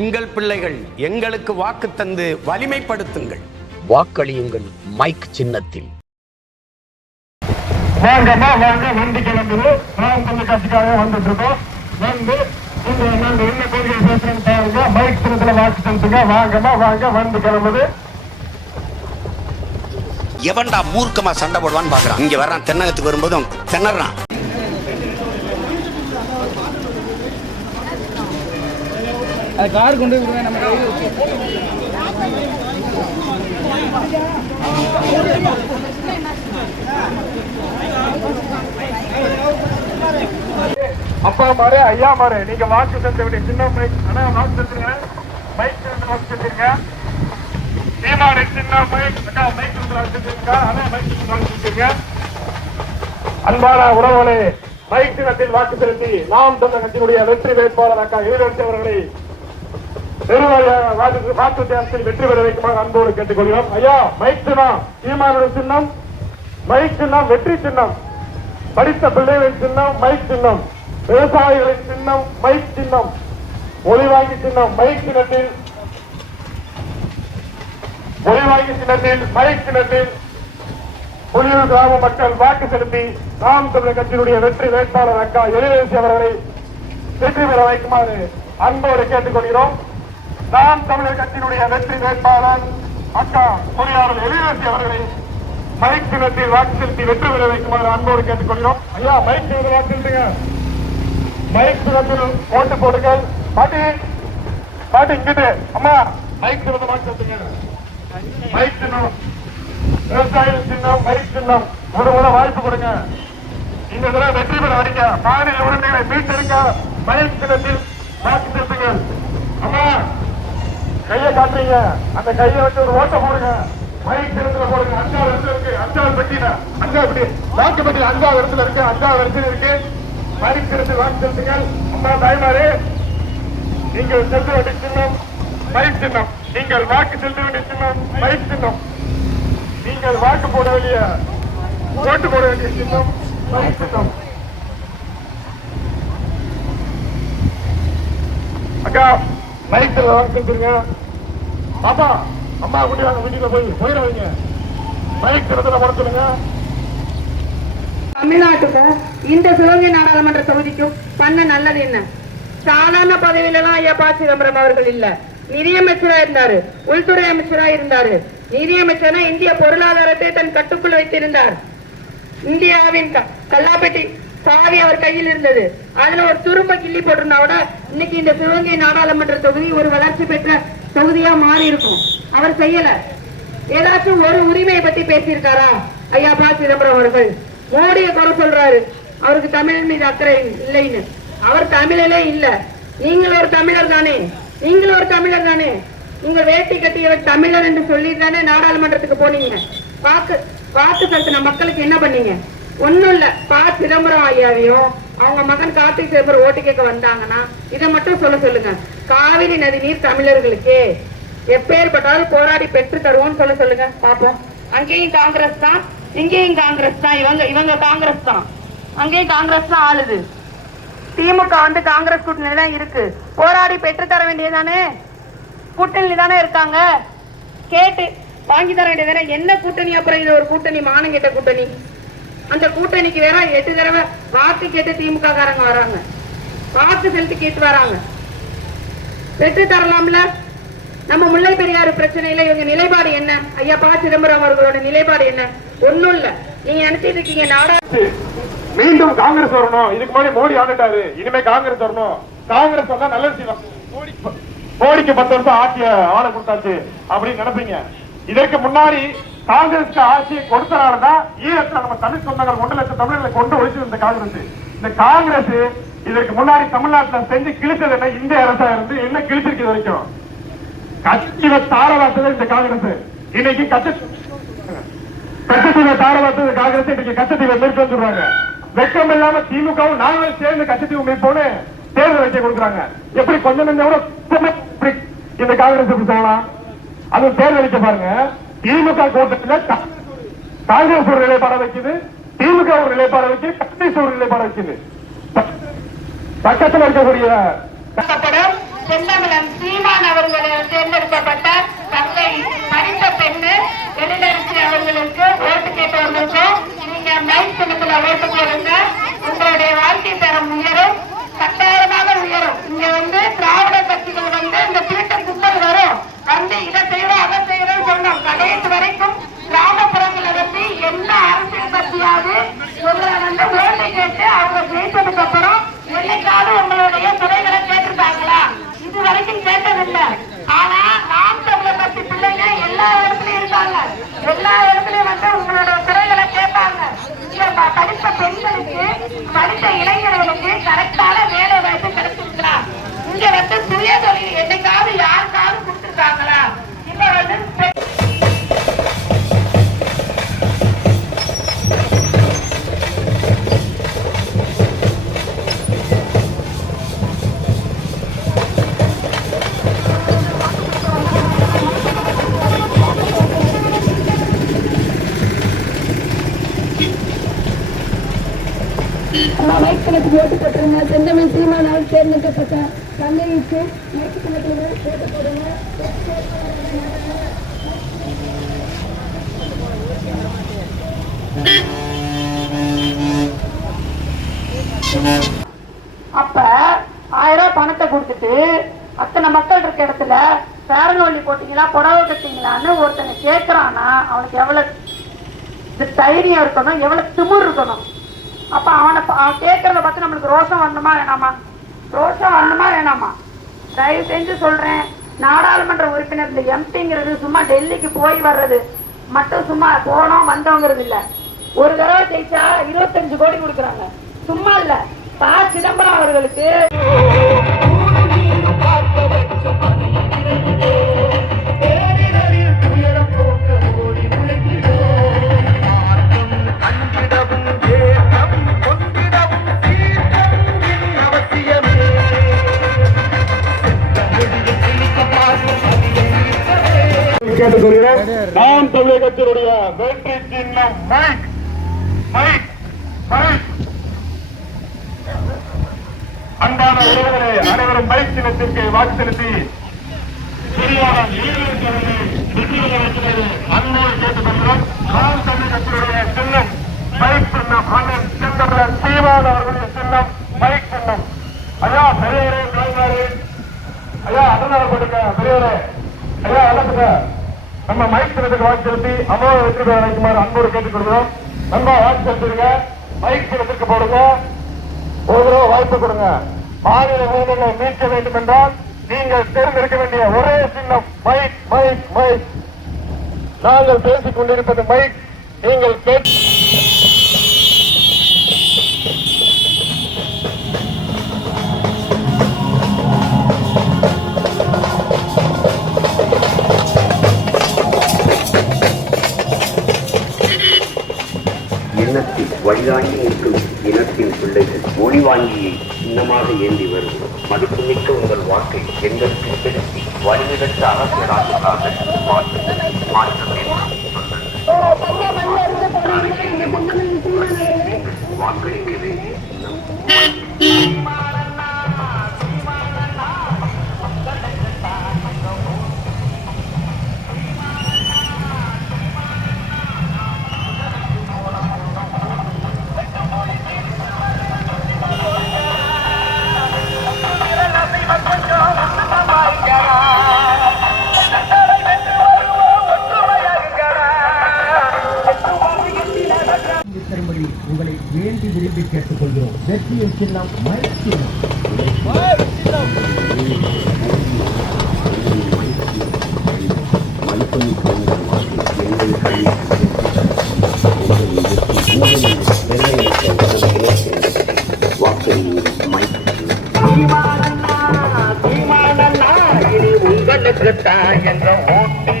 உங்கள் பிள்ளைகள் எங்களுக்கு வாக்கு தந்து வலிமைப்படுத்துங்கள். வாக்களியுங்கள் மைக் சின்னத்தில். வாங்கம்மா வாங்க வந்து கிளம்புது நாம் கொஞ்சம் கட்சிக்காக வந்துட்டு இருக்கோம் வந்து இந்த நாங்க என்ன கோரிக்கை பேசுறோம் பாருங்க. மைக் சின்னத்துல வாக்கு செலுத்துங்க வாங்கம்மா வாங்க வந்து கிளம்புது. எவன்டா மூர்க்கமா சண்டை போடுவான்னு பாக்குறான். இங்க வர்றான். தென்னகத்துக்கு வரும்போதும் திணறான். அது கார் கொண்டு போய் நம்ம கையில் வச்சு. அப்பா மாரு ஐயா மாரு நீங்க வாக்கு செலுத்த வேண்டிய சின்ன மைக் ஆனா வாக்கு செலுத்துங்க. மைக் சின்னத்துல வாக்கு செலுத்துங்க சீமானு சின்ன மைக் அக்கா மைக் சின்னத்துல வாக்கு செலுத்துங்க ஆனா மைக் சின்னத்துல வாக்கு செலுத்துங்க அன்பான உறவுகளே மைக் தினத்தில் வாக்கு செலுத்தி நாம் தமிழர் கட்சியினுடைய வெற்றி வேட்பாளர் அக்கா ஈரோடு அவர்களை வாக்கு வாக்கு வித்தியாசத்தில் வெற்றி பெற வைக்குமாறு அன்போடு கேட்டுக்கொள்கிறோம். ஐயா மைக் சின்னம் சீமானுடைய சின்னம் மைக் சின்னம் வெற்றி சின்னம் படித்த பிள்ளைகளின் சின்னம் மைக் சின்னம் விவசாயிகளின் சின்னம் மைக் சின்னம் ஒளிவாங்கி சின்னம் மைக் சின்னத்தில் ஒளிவாங்கி சின்னத்தில் மைக் சின்னத்தில் புலியூர் கிராம மக்கள் வாக்கு செலுத்தி நாம் தமிழர் கட்சியினுடைய வெற்றி வேட்பாளர் அக்கா எழிலேசி அவர்களை வெற்றி பெற வைக்குமாறு அன்போடு கேட்டுக்கொள்கிறோம். நாம் தமிழர் கட்சியினுடைய வெற்றி வேட்பாளர் அக்கா பொறியாளர் எழிலேசி அவர்களை மைக் சின்னத்தில் வாக்கு செலுத்தி வெற்றி பெற வைக்குமாறு அன்போடு கேட்டுக்கொள்கிறோம். ஐயா மைக் சின்னத்தில் வாக்கு செலுத்துங்க. மைக் சின்னத்தில் ஓட்டு போடுங்கள். பாட்டி பாட்டி இங்கிட்டு. அம்மா மைக் சின்னத்தில் வாக்கு செலுத்துங்க. மைக் சின்னம் விவசாய சின்னம் மைக் சின்னம் ஒரு முறை வாய்ப்பு கொடுங்க. இந்த தடவை வெற்றி பெற வரீங்க மாநில உரிமைகளை மீட்டெடுக்க மைக் சின்னத்தில் வாக்கு செலுத்துங்கள். கையை காட்டுறீங்க. அந்த கையை வச்சு ஒரு ஓட்ட போடுங்க. மைக் சின்னத்துல போடுங்க. அஞ்சாவது இடத்துல இருக்கு. அஞ்சாவது பெட்டியில. அஞ்சாவது பெட்டி. வாக்கு பெட்டி அஞ்சாவது இடத்துல இருக்கு. அஞ்சாவது இடத்துல இருக்கு. மைக் சின்னத்தில் வாக்கு செலுத்துங்கள் அம்மா தாய்மாரே நீங்கள் செலுத்த வேண்டிய சின்னம் மைக் சின்னம். நீங்கள் வாக்கு செலுத்த வேண்டிய சின்னம் மைக் சின்னம். நீங்கள் வாக்கு போட வேண்டிய ஓட்டு போட வேண்டிய சின்னம் மைக் சின்னம். அக்கா மைக்ல சின்னம் வாக்கு செலுத்துங்க பாப்பா அம்மா கூட்டி வாங்க வீட்டுல போய் போயிட வைங்க மைக் தமிழ்நாட்டுக்கும் இந்த சிவகங்கை நாடாளுமன்ற தொகுதிக்கும் பண்ண நல்லது என்ன? சாதாரண பதவியில எல்லாம் ஐயா ப. சிதம்பரம் அவர்கள் இல்ல. நிதியமைச்சரா இருந்தாரு உள்துறை அமைச்சரா இருந்தாரு. நிதியமைச்சரா இந்திய பொருளாதாரத்தை தன் கட்டுக்குள் வைத்திருந்தார். இந்தியாவின் க- சாவி அவர் கையில் இருந்தது. அதுல ஒரு துரும்ப கிள்ளி போட்டிருந்தா கூட இன்னைக்கு இந்த சிவகங்கை நாடாளுமன்ற தொகுதி ஒரு வளர்ச்சி பெற்ற தொகுதியா மாறி இருக்கும். அவர் செய்யல. ஏதாச்சும் ஒரு உரிமையை பத்தி பேசியிருக்காரா? ஐயா பா. சிதம்பரம் அவர்கள். மோடியை குறை சொல்றாரு. அவருக்கு தமிழ் மீது அக்கறை இல்லைன்னு. அவர் தமிழிலே இல்ல. நீங்கள் ஒரு தமிழர் தானே. நீங்கள் ஒரு தமிழர் தானே. உங்க வேட்டி கட்டியவர் தமிழர் என்று சொல்லி தானே நாடாளுமன்றத்துக்கு போனீங்க. வாக்கு வாக்கு செலுத்தின மக்களுக்கு என்ன பண்ணீங்க? ஒண்ணும் இல்ல. பா. சிதம்பரம் ஐயாவையும் அவங்க மகன் கார்த்திக் சிதம்பரம் ஓட்டு கேட்க வந்தாங்கன்னா இதை மட்டும் சொல்ல சொல்லுங்க. காவிரி நதி நீர் தமிழர்களுக்கு எப்பேற்பட்டாலும் போராடி பெற்று தருவோம்னு சொல்ல சொல்லுங்க பாப்போம் அங்கேயும் காங்கிரஸ் தான் இங்கேயும் காங்கிரஸ் தான் இவங்க இவங்க காங்கிரஸ் தான். அங்கேயும் காங்கிரஸ் தான் ஆளுது. திமுக வந்து காங்கிரஸ் கூட்டணி தான் இருக்கு. போராடி பெற்று தர வேண்டியதானே கூட்டணி தானே இருக்காங்க. கேட்டு வாங்கி தர வேண்டியதானே என்ன கூட்டணி? அப்புறம் இது ஒரு கூட்டணி மானங்கிட்ட கூட்டணி. அந்த கூட்டணிக்கு வேற எட்டு தடவை வாக்கு கேட்டு திமுக காரங்க வராங்க. வாக்கு செலுத்தி கேட்டு வராங்க. பெற்று தரலாம்ல? நம்ம முல்லை பெரியாறு பிரச்சனையில இவங்க நிலைப்பாடு என்ன? ஐயா ப. சிதம்பரம் அவர்களோட நிலைப்பாடு என்ன? ஒண்ணும் இல்ல. நீங்க நினைச்சிட்டு இருக்கீங்க நாடா மீண்டும் காங்கிரஸ் வரணும். இதுக்கு முன்னாடி மோடி ஆண்டுட்டாரு. இனிமே காங்கிரஸ் வரணும். காங்கிரஸ் வந்தா நல்லது விஷயம். மோடி மோடிக்கு பத்து வருஷம் ஆட்சிய ஆள கொடுத்தாச்சு அப்படின்னு நினைப்பீங்க. இதற்கு முன்னாடி காங்கிரஸ் ஆட்சியை கொடுத்தனாலதான் ஈழத்துல நம்ம தமிழ் சொந்தங்கள் ஒன்று லட்சம் தமிழர்களை கொண்டு ஒழிச்சு இந்த காங்கிரஸ். இந்த காங்கிரஸ் இதற்கு முன்னாடி தமிழ்நாட்டில் செஞ்சு கிழிச்சது என்ன? இந்திய அரசா இருந்து என்ன கிழிச்சிருக்கு வரைக்கும்? கட்சியில தாரவாசது இந்த காங்கிரஸ். இன்னைக்கு கட்சி கச்சத்தீவை தாரவாசது காங்கிரஸ் இன்னைக்கு கச்சத்தீவை வந்துருவாங்க வெக்கம் இல்லாம திமுகவும் நாங்களும் சேர்ந்து கச்சத்தீவு மீட்போன்னு தேர்தல் வைக்க கொடுக்குறாங்க. எப்படி கொஞ்சம் கொஞ்சம் கூட இந்த காங்கிரஸ் எப்படி சொல்லலாம்? அது தேர்தல் வைக்க பாருங்க. திமுக கூட்டத்தில் காங்கிரஸ் ஒரு நிலைப்பாட வைக்குது. திமுக ஒரு நிலைப்பாட வைக்குது. கட்சி ஒரு நிலைப்பாட வைக்குது. பக்கத்தில் இருக்கக்கூடிய படம் சீமான் அவர்கள் தேர்ந்தெடுக்கப்பட்ட தங்கை படித்த பெண்ணு எழிலரசி அவர்களுக்கு ஓட்டு கேட்டு வந்திருக்கோம் நீங்க மைக் சின்னத்துல ஓட்டு போடுங்க மைக்கணக்கு ஓட்டு போட்டுருங்க. செந்தமிழ் சீமானால் தேர்ந்தெடுக்கப்பட்ட தந்தைக்கு மைக்கணக்கில் ஓட்டு போடுங்க. அப்ப ஆயிரம் ரூபாய் பணத்தை கொடுத்துட்டு அத்தனை மக்கள் இருக்க இடத்துல பேரனோல்லி போட்டீங்களா புடவை கட்டிங்களான்னு ஒருத்தனை கேட்கறான்னா அவனுக்கு எவ்வளவு தைரியம் இருக்கணும் எவ்வளவு திமிர் இருக்கணும். அப்ப அவனை அவன் கேட்கறத பார்த்து நம்மளுக்கு ரோஷம் வரணுமா வேணாமா? ரோஷம் வரணுமா வேணாமா? தயவு செஞ்சு சொல்றேன். நாடாளுமன்ற உறுப்பினர் இந்த எம்பிங்கிறது சும்மா டெல்லிக்கு போய் வர்றது மட்டும் சும்மா போனோம் வந்தோங்கிறது இல்ல. ஒரு தடவை ஜெயிச்சா இருபத்தஞ்சு கோடி கொடுக்குறாங்க. சும்மா இல்ல. ப சிதம்பரம் அவர்களுக்கு அமைச்சருடைய வெற்றி சின்னம். மைக் மைக் மைக் அன்பான உறவுகளே அனைவரும் மைக் சின்னத்திற்கு வாக்கு செலுத்தி பெரியாரம் அன்போடு கேட்டுக்கொள்கிறோம் நாம் சின்னம் மைக் சின்னம் அண்ணன் செந்தமிழன் சீமான் அவர்களுடைய சின்னம் மைக் சின்னம். ஐயா பெரியவரே தாய்மாரே. ஐயா அதனால போட்டுங்க பெரியவரே. ஐயா வணக்கங்க. நம்ம மைக் சின்னத்துக்கு வாக்கு செலுத்தி அம்மாவை வெற்றி பெற வைக்குமாறு அன்போடு கேட்டுக்கொள்கிறோம். நம்ம வாக்கு செலுத்துங்க மைக் சின்னத்துக்கு போடுங்க. ஒரு தடவை வாய்ப்பு கொடுங்க. மாநில ஊழலை மீட்க வேண்டும் என்றால் நீங்கள் தேர்ந்தெடுக்க வேண்டிய ஒரே சின்னம் மைக் மைக் மைக் நாங்கள் பேசிக் கொண்டிருப்பது மைக் நீங்கள் கேட்டு வழிதாங்கி நிற்கும் இனத்தின் பிள்ளைகள் மொழி வாங்கியை சின்னமாக ஏந்தி வரும். மதிப்புமிக்க உங்கள் வாக்கை எங்களுக்கு செலுத்தி வலிமிடற்ற அரசியலாளர்களாக மாற்ற மாற்ற உங்களுக்கு தாய் என்ற ஊட்டி